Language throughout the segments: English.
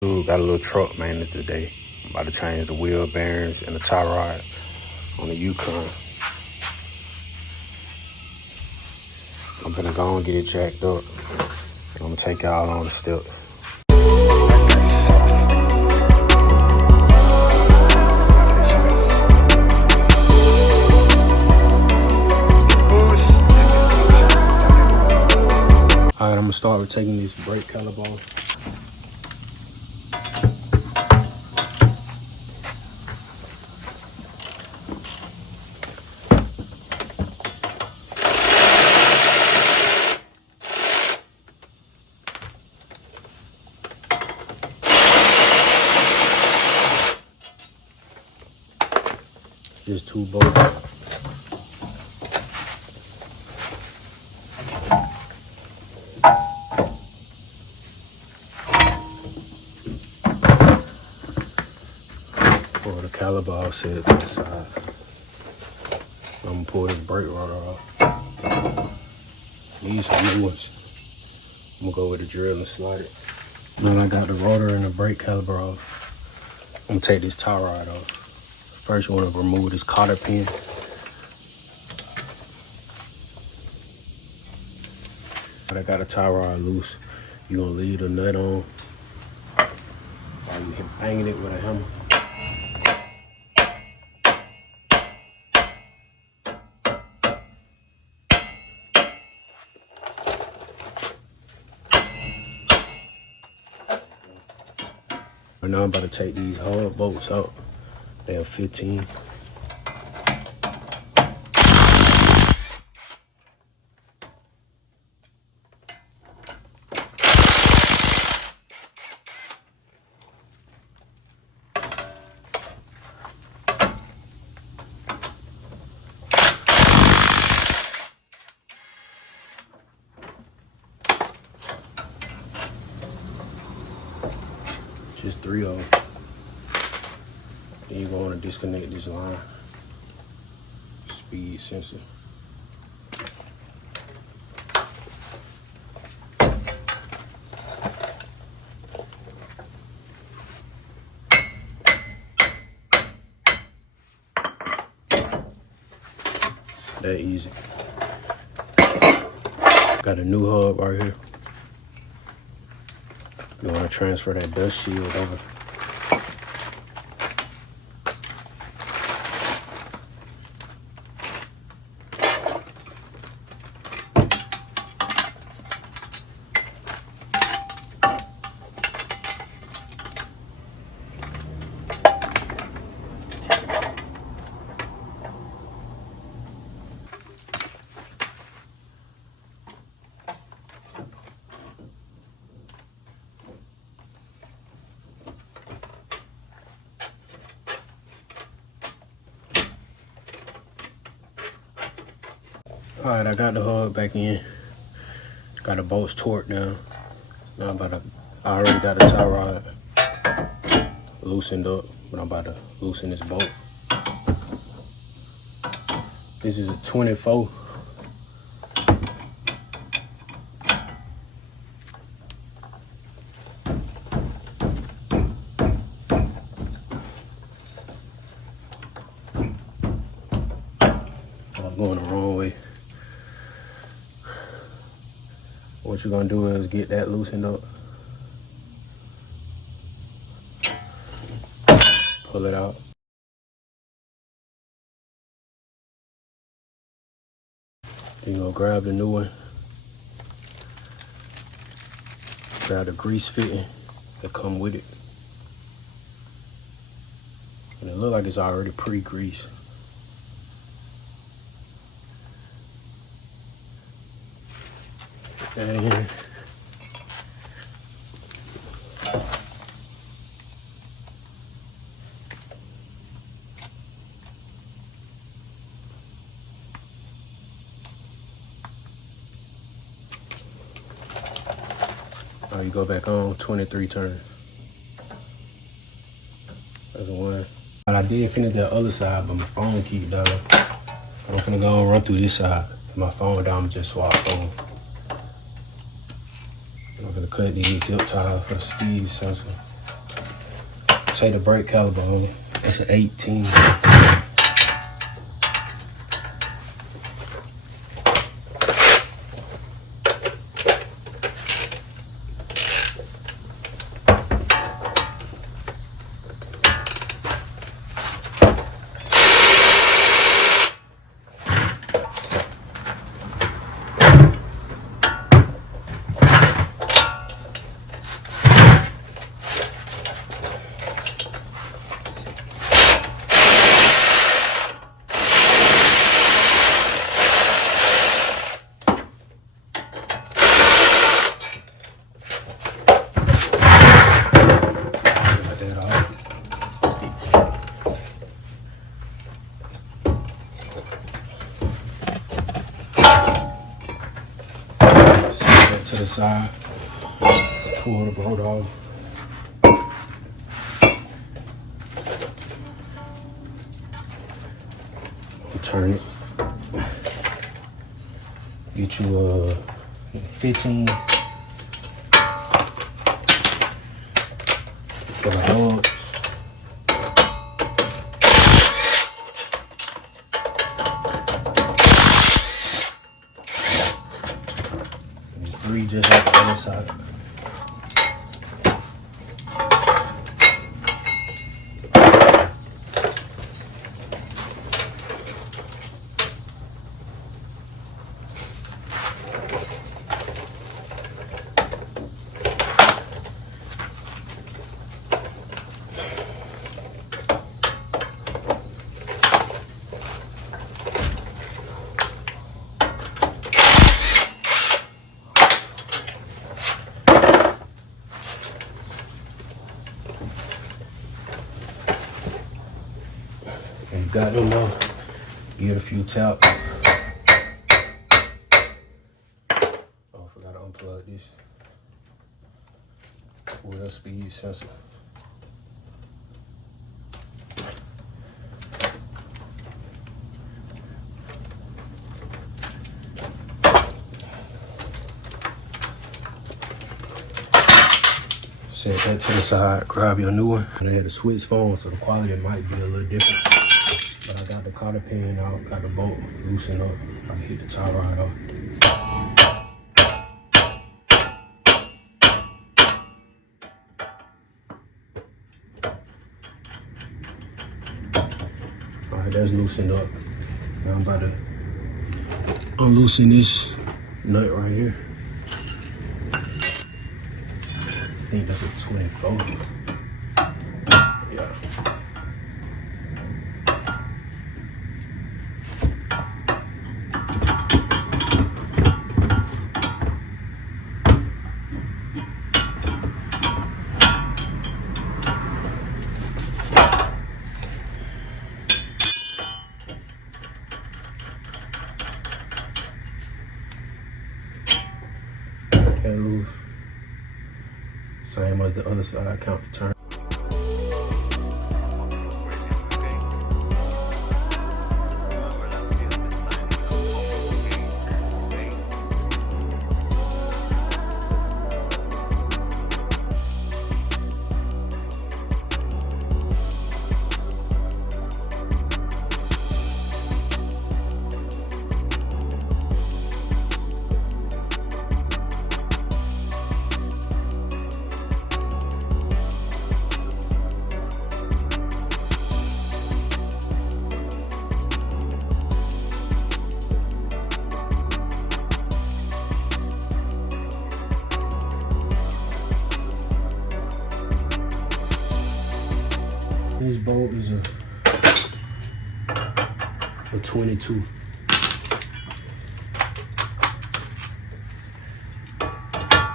Dude got a little truck maintenance today. I'm about to change the wheel bearings and the tie rod on the Yukon. I'm gonna go and get it jacked up. And I'm gonna take y'all on the step. Alright, I'm gonna start with taking this brake caliper off. Just two bolts. Pull the caliper off, set it to the side. I'm gonna pull this brake rotor off. These are new ones. I'm gonna go with the drill and slide it. Now I got the rotor and the brake caliper off. I'm gonna take this tie rod off. First, you want to remove this cotter pin. I got a tie rod loose. You're gonna leave the nut on while you banging it with a hammer. And now I'm about to take these hard bolts out. They are 15. Just 3 of them. Then you're going to disconnect this line. Speed sensor. That easy. Got a new hub right here. You want to transfer that dust shield over. Alright, I got the hub back in. Got the bolts torqued down. Now I already got the tie rod loosened up, but I'm about to loosen this bolt. This is a 24. I'm going the wrong way. What you're gonna do is get that loosened up. Pull it out. Then you're gonna grab the new one. Grab the grease fitting that come with it. And it looks like it's already pre-greased. That in. Now you go back on 23 turns. That's one. But I did finish that other side, but my phone keep down. I'm gonna go and run through this side. My phone down, I'm just swap phone. I'm gonna cut these zip ties for the speed sensor. Take the brake caliper on. It's an 18. To the side, pull the bolt off. Turn it. Get you a 15 for the hubs. And 3 just off the other side. And you got them now. Get a few taps. Oh, I forgot to unplug this. With a speed sensor. Set that to the side, grab your new one. They had a switch phone, so the quality might be a little different. But I got the cotter pin out, got the bolt loosened up. I can hit the tie rod off. Alright, that's loosened up. Now I'm about to unloosen this nut right here. I think that's a 24. Yeah. That loose. Same as the other side, count the turn. This bolt is a 22.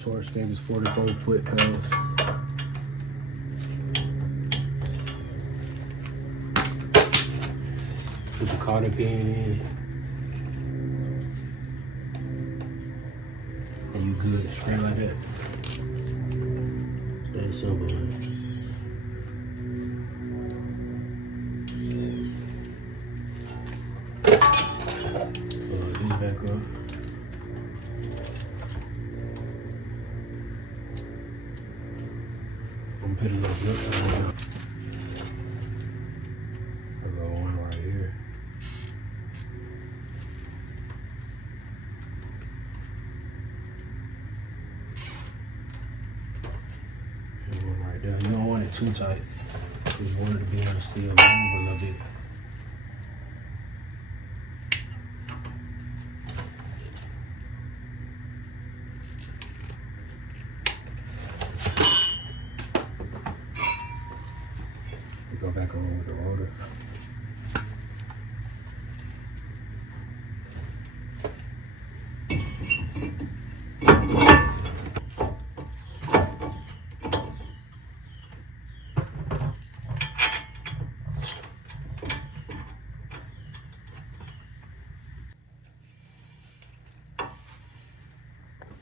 Torque stamp is 44 foot-pounds. Put the cotter pin in. And you good, straight like that. That's simple, man. Back up. I'm putting those up. too tight. Just wanted to be able to still move a little bit. We go back on with the rotor.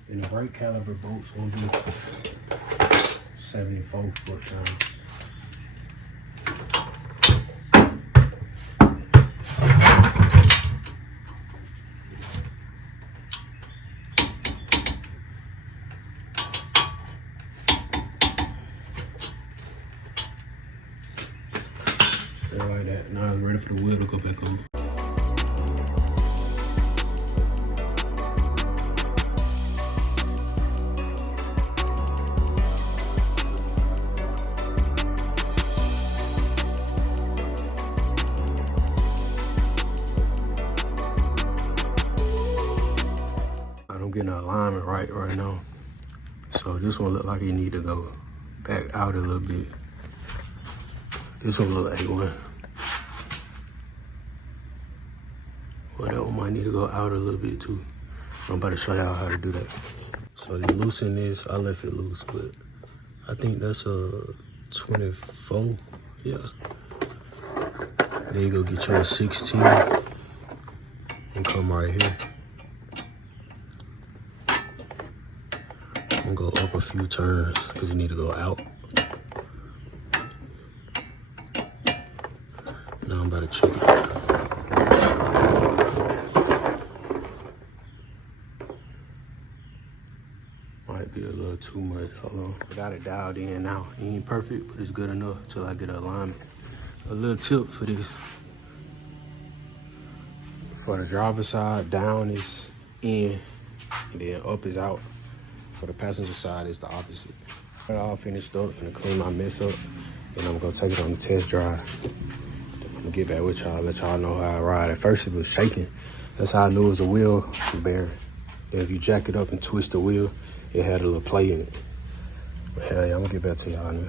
And the brake caliper bolts will be 74 foot pounds. Like that. Now I'm ready for the wheel to go back on. I'm getting the alignment right now. So this one look like it need to go back out a little bit. This one look like one. Well, that one might need to go out a little bit too. I'm about to show y'all how to do that. So you loosen this, I left it loose, but I think that's a 24, yeah. Then you go get your 16 and come right here. I'm gonna go up a few turns because you need to go out. Now I'm about to check it. Might be a little too much, hold on. I got it dialed in now. It ain't perfect, but it's good enough till I get an alignment. A little tip for this. For the driver's side, down is in, and then up is out. For the passenger side, it's the opposite. Got it all finished up, finna clean my mess up, and I'm gonna take it on the test drive. I'm gonna get back with y'all, let y'all know how I ride. At first it was shaking. That's how I knew it was a wheel bearing. And if you jack it up and twist the wheel, it had a little play in it. But hell yeah, I'm gonna get back to y'all now.